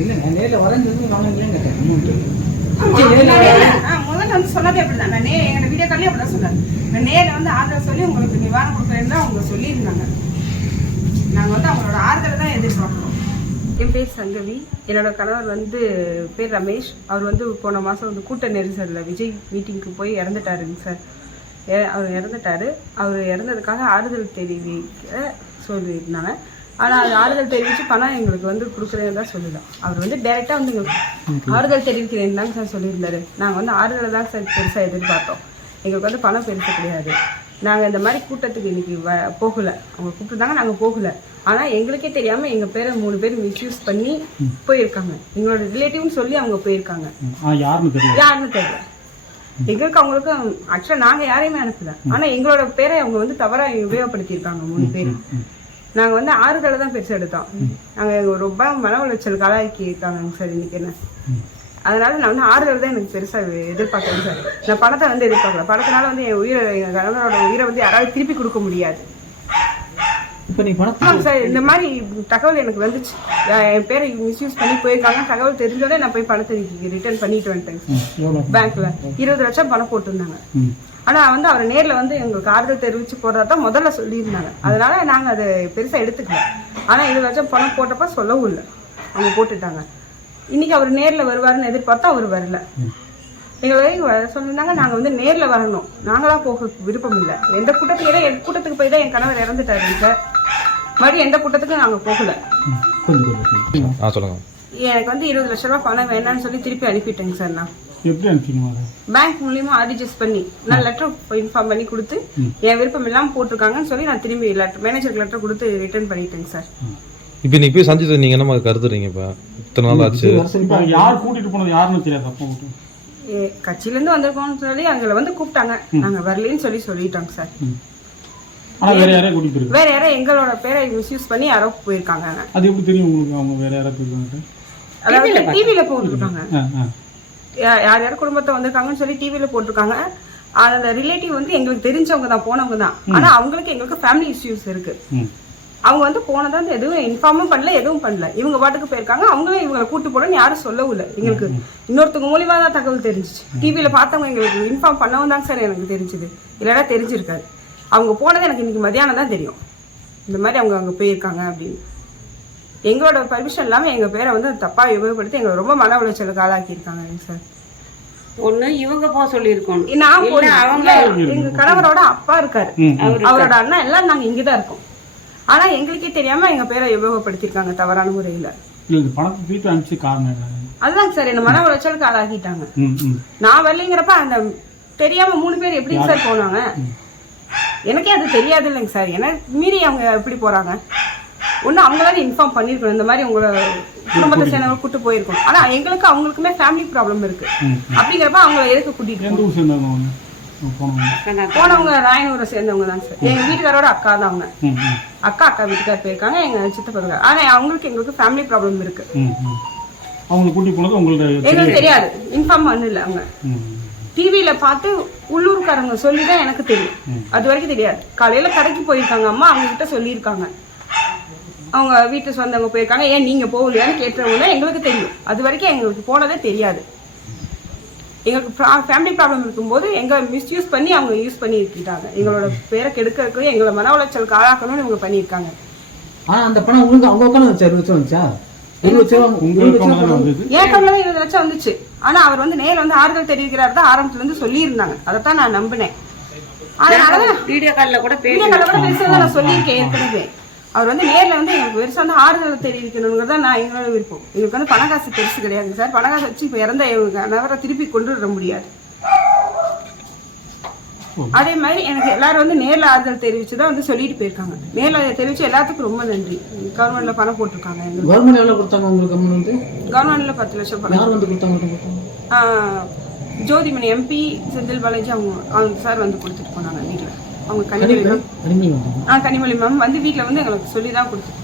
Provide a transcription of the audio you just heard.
இல்லைங்க நேரில் வரைஞ்சது வாங்கினீங்களே கேட்டேன். முதல்ல வந்து சொன்னதே அப்படிதான். நான் நே எங்க வீடியோ காலையும் அப்படிதான் நான் நேரில் வந்து ஆதரவு சொல்லி உங்களுக்கு நிவாரணம் கொடுக்குறேன்னு தான் அவங்க சொல்லியிருந்தாங்க. நாங்கள் வந்து அவங்களோட ஆறுதலை தான் எதிர்பார்க்குறோம். என் பேர் சங்கவி. என்னோட கணவர் வந்து பேர் ரமேஷ். அவர் வந்து போன மாதம் வந்து கூட்ட நெரிசலில் விஜய் மீட்டிங்க்கு போய் இறந்துட்டாருங்க சார். அவர் இறந்துட்டாரு. அவர் இறந்ததுக்காக ஆறுதல் தெரிவிக்க சொல்லியிருந்தாங்க. ஆனால் அது ஆறுதல் தெரிவித்து பணம் எங்களுக்கு வந்து கொடுக்குறேன்னு தான் சொல்லலாம் அவர் வந்து டைரெக்டாக வந்து எங்களுக்கு ஆறுதல் தெரிவிக்கிறேன்னு தாங்க சார் சொல்லியிருந்தாரு. நாங்கள் வந்து ஆறுதலை தான் சார் பெருசாக எதிர்பார்த்தோம். எங்களுக்கு வந்து பணம் பெருசு கிடையாது. நாங்கள் இந்த மாதிரி கூட்டத்துக்கு இன்னைக்கு வ போகலை. அவங்க கூப்பிட்டுருந்தாங்க நாங்கள் போகலை. ஆனால் எங்களுக்கே தெரியாமல் எங்கள் பேரை மூணு பேர் மிஸ்யூஸ் பண்ணி போயிருக்காங்க. எங்களோட ரிலேட்டிவ்னு சொல்லி அவங்க போயிருக்காங்க. ஆ யாருன்னு தெரியல. யாருன்னு தெரியல. எங்களுக்கு அவங்களுக்கும் ஆக்சுவலாக நாங்கள் யாரையுமே அனுப்பல. ஆனால் எங்களோட பேரை அவங்க வந்து தவறாக உபயோகப்படுத்தியிருக்காங்க மூணு பேர் நாங்கள் வந்து ஆறுதலை தான் பெருசு எடுத்தோம். நாங்கள் ரொம்ப மன உளைச்சல் கலாய்க்கி இருக்காங்க சார் இன்னைக்கு என்ன? அதனால நான் வந்து ஆறுதல் தான் எனக்கு பெருசாக எதிர்பார்க்கறேன் சார் நான் பணத்தை வந்து எதிர்பார்க்கல. பணத்தினால வந்து என் உயிரை எங்கள் கணவனோட உயிரை வந்து யாராவது திருப்பி கொடுக்க முடியாது. சார் இந்த மாதிரி தகவல் எனக்கு வந்துச்சு. என் பேரை மிஸ்யூஸ் பண்ணி போயிருக்காங்க. தகவல் தெரிஞ்சோடனே நான் போய் பணத்தை ரிட்டர்ன் பண்ணிட்டு எவ்வளோ பேங்க்ல இருபது லட்சம் பணம் போட்டிருந்தாங்க. ம் ஆனா வந்து அவர் நேர்ல வந்து எங்களுக்கு ஆறுதல் தெரிவிச்சு போறதா தான் முதல்ல சொல்லியிருந்தாங்க. அதனால நாங்க அதை பெருசா எடுத்துக்கல. ஆனா இருபது லட்சம் பணம் போட்டப்ப சொல்லவும் இல்லை. அவங்க போட்டுட்டாங்க. இன்னைக்கு அவர் நேர்ல வருவாருன்னு எதிர்பார்த்தா அவர் வரல. எங்களை வர சொல்லியிருந்தாங்க நாங்க வந்து நேர்ல வரணும். நாங்களா போக விருப்பம் இல்லை. எந்த கூட்டத்துக்கு ஏதோ என் கூட்டத்துக்கு போய் தான் என் கணவர் இறந்துட்டாரு சார் மறுபடியும் எந்த கூட்டத்துக்கும் நாங்க போகல. எனக்கு வந்து இருபது லட்ச ரூபாய் பணம் வேண்டாம்னு சொல்லி திருப்பி அனுப்பிட்டேங்க சார் நான். எப்படி அனுப்பிங்க பேங்க் மூலியமா ஆர்டிஜிஎஸ் பண்ணி நான் லெட்டர் இன்ஃபார்ம் பண்ணி கொடுத்து என் விருப்பம் இல்லாமல் போட்டிருக்காங்கன்னு சொல்லி நான் திரும்பி லெட்டர் மேனேஜருக்கு லெட்டர் கொடுத்து ரிட்டர்ன் பண்ணிட்டேங்க சார் இப்போ நீ போய் சந்தித்து நீங்கள் என்னமா கருதுறீங்க இப்போ? இத்தனை நாள் ஆச்சு. யார் கூட்டிட்டு போனது? யாருன்னு தெரியாது அப்போ கட்சியிலேருந்து வந்திருக்கோம்னு சொல்லி அங்கே வந்து கூப்பிட்டாங்க. நாங்கள் வரலன்னு சொல்லி சொல்லிட்டோங்க சார் வேற யாரையும் கூட்டிட்டு வேற யாரோ எங்களோட பேரை மிஸ்யூஸ் பண்ணி யாரோ போயிருக்காங்க அது எப்படி தெரியும் உங்களுக்கு அவங்க வேற யாராவது போயிருக்காங்க அதாவது டிவியில் போட்டிருக்காங்க. ஆ ஆ. யா- யார் யார் குடும்பத்தை வந்திருக்காங்கன்னு சொல்லி டிவியில் போட்டிருக்காங்க. அந்த ரிலேட்டிவ் வந்து எங்களுக்கு தெரிஞ்சவங்க தான் போனவங்க தான். ஆனால் அவங்களுக்கு எங்களுக்கு ஃபேமிலி இஷ்யூஸ் இருக்கு. அவங்க வந்து போனதா வந்து எதுவும் இன்ஃபார்மும் பண்ணல எதுவும் பண்ணல. இவங்க பாட்டுக்கு போயிருக்காங்க அவங்களும் இவங்களை கூட்டு போறோம்னு யாரும் சொல்லவும் இல்லை எங்களுக்கு இன்னொருத்தவங்க மூலியமா தான் தகவல் தெரிஞ்சிச்சு. டிவியில பார்த்தவங்க எங்களுக்கு இன்ஃபார்ம் பண்ணவும் தான் சார் எனக்கு தெரிஞ்சுது. இல்லைன்னா தெரிஞ்சிருக்காது. அவங்க போனது எனக்கு இன்னைக்கு மதியானம் தான் தெரியும். இந்த மாதிரி அவங்க அங்கே போயிருக்காங்க அப்படின்னு. எங்களோட பர்மிஷன் இல்லாமல் எங்கள் பேரை வந்து தப்பாக உபயோகப்படுத்தி எங்களை ரொம்ப மன உளைச்சலுக்கு ஆளாக்கியிருக்காங்க சார் ஒண்ணு இவங்க போக சொல்லியிருக்கோம் நான் இல்ல, எங்க கணவரோட அப்பா இருக்காரு. அவரோட அண்ணா எல்லாம் நாங்க இங்கதான் இருக்கோம். ஆனா எங்களுக்கே தெரியாம எங்க பேரை உபயோகப்படுத்திருக்காங்க தவறான முறையில. அதுதான் சார் என்ன? மன உளைச்சலுக்கு ஆளாக்கிட்டாங்க. நான் வரலைங்கிறப்ப அந்த தெரியாம மூணு பேர் எப்படி சார் போனாங்க? எனக்கே அது தெரியாது இல்லைங்க சார் எனக்கு மீறி அவங்க எப்படி போறாங்க? ஒண்ணு அவங்களால இன்ஃபார்ம் பண்ணிருக்கணும். இந்த மாதிரி உங்களை குடும்பத்தை சேர்ந்தவங்க கூட்டு போயிருக்கோம். ஆனா எங்களுக்கு அவங்களுக்குமே ஃபேமிலி ப்ராப்ளம் இருக்கு. அப்படிங்கிறப்ப அவங்கள எதுக்கு அவங்க? போனவங்க? ராயனூரை சேர்ந்தவங்க தான் சார் எங்க வீட்டுக்காரோட அக்கா தான் அவங்க. அக்கா அக்கா வீட்டுக்கார் போயிருக்காங்க எங்க சித்தப்பா. ஆனா அவங்களுக்கு எங்களுக்கு ஃபேமிலி ப்ராப்ளம் இருக்கு. அவங்களை கூட்டி போனது உங்களோட எங்களுக்கு தெரியாது? இன்ஃபார்ம் பண்ணல அவங்க. டிவியில பார்த்து உள்ளூர்காரங்க சொல்லி தான் எனக்கு தெரியும். அது வரைக்கும் தெரியாது. காலையில கடைக்கு போயிருக்காங்க அம்மா அவங்க கிட்ட சொல்லியிருக்காங்க. அவங்க வீட்டு சொந்தவங்க போயிருக்காங்க. ஏன் நீங்க போகலையான்னு கேட்டவங்க தான் எங்களுக்கு தெரியும். அது வரைக்கும் எங்களுக்கு போனதே தெரியாது. எங்களுக்கு ஃபேமிலி ப்ராப்ளம் இருக்கும்போது எங்க மிஸ்யூஸ் பண்ணி அவங்க யூஸ் பண்ணி இருக்கிட்டாங்க எங்களோட பேரை கெடுக்கிறதுக்கு எங்களை மன உளைச்சலுக்கு ஆளாக்கணும்னு இவங்க பண்ணியிருக்காங்க. ஆனால் அந்த பணம் உங்களுக்கு அவங்க உட்காந்து வச்சா இருபது லட்சம் வந்துச்சா? தான் இருபது லட்சம் வந்துச்சு. ஆனா அவர் வந்து நேர்ல வந்து ஆறுதல் தெரிவிக்கிறார் தான் ஆரம்பத்துல இருந்து சொல்லியிருந்தாங்க. அதைத்தான் நான் நம்பினேன். அதனாலதான் வீடியோ கால்ல கூட வீடியோ கால்ல கூட பெருசா நான் சொல்லியிருக்கேன் ஏற்கனவே. அவர் வந்து நேர்ல வந்து எங்களுக்கு பெருசா வந்து ஆறுதல் தெரிவிக்கணுங்கிறது தான் நான் எங்களோட விருப்பம். எங்களுக்கு வந்து பணக்காசு பெருசு கிடையாது சார். பணக்காசு வச்சு இப்போ இறந்த எங்க கணவரை திருப்பி கொண்டு வர முடியாது. அதே மாதிரி எனக்கு எல்லாரும் வந்து நேர்ல ஆறுதல் தெரிவிச்சு தான் வந்து சொல்லிட்டு போயிருக்காங்க. நேர்ல தெரிவிச்சு எல்லாத்துக்கும் ரொம்ப நன்றி. கவர்மெண்ட்ல பணம் போட்டிருக்காங்க எங்களுக்கு. கவர்மெண்ட் எவ்வளோ கொடுத்தாங்க உங்களுக்கு வந்து? கவர்மெண்ட்ல பத்து லட்சம் பணம். யார் வந்து கொடுத்தாங்க ஜோதிமணி எம்பி செந்தில் பாலாஜி அவங்க அவங்க சார் வந்து கொடுத்துட்டு போனாங்க வீட்டில் அவங்க கனிமொழி மேம். ஆ கனிமொழி மேம். வந்து வீட்டில் வந்து எங்களுக்கு சொல்லி தான் கொடுத்துட்டு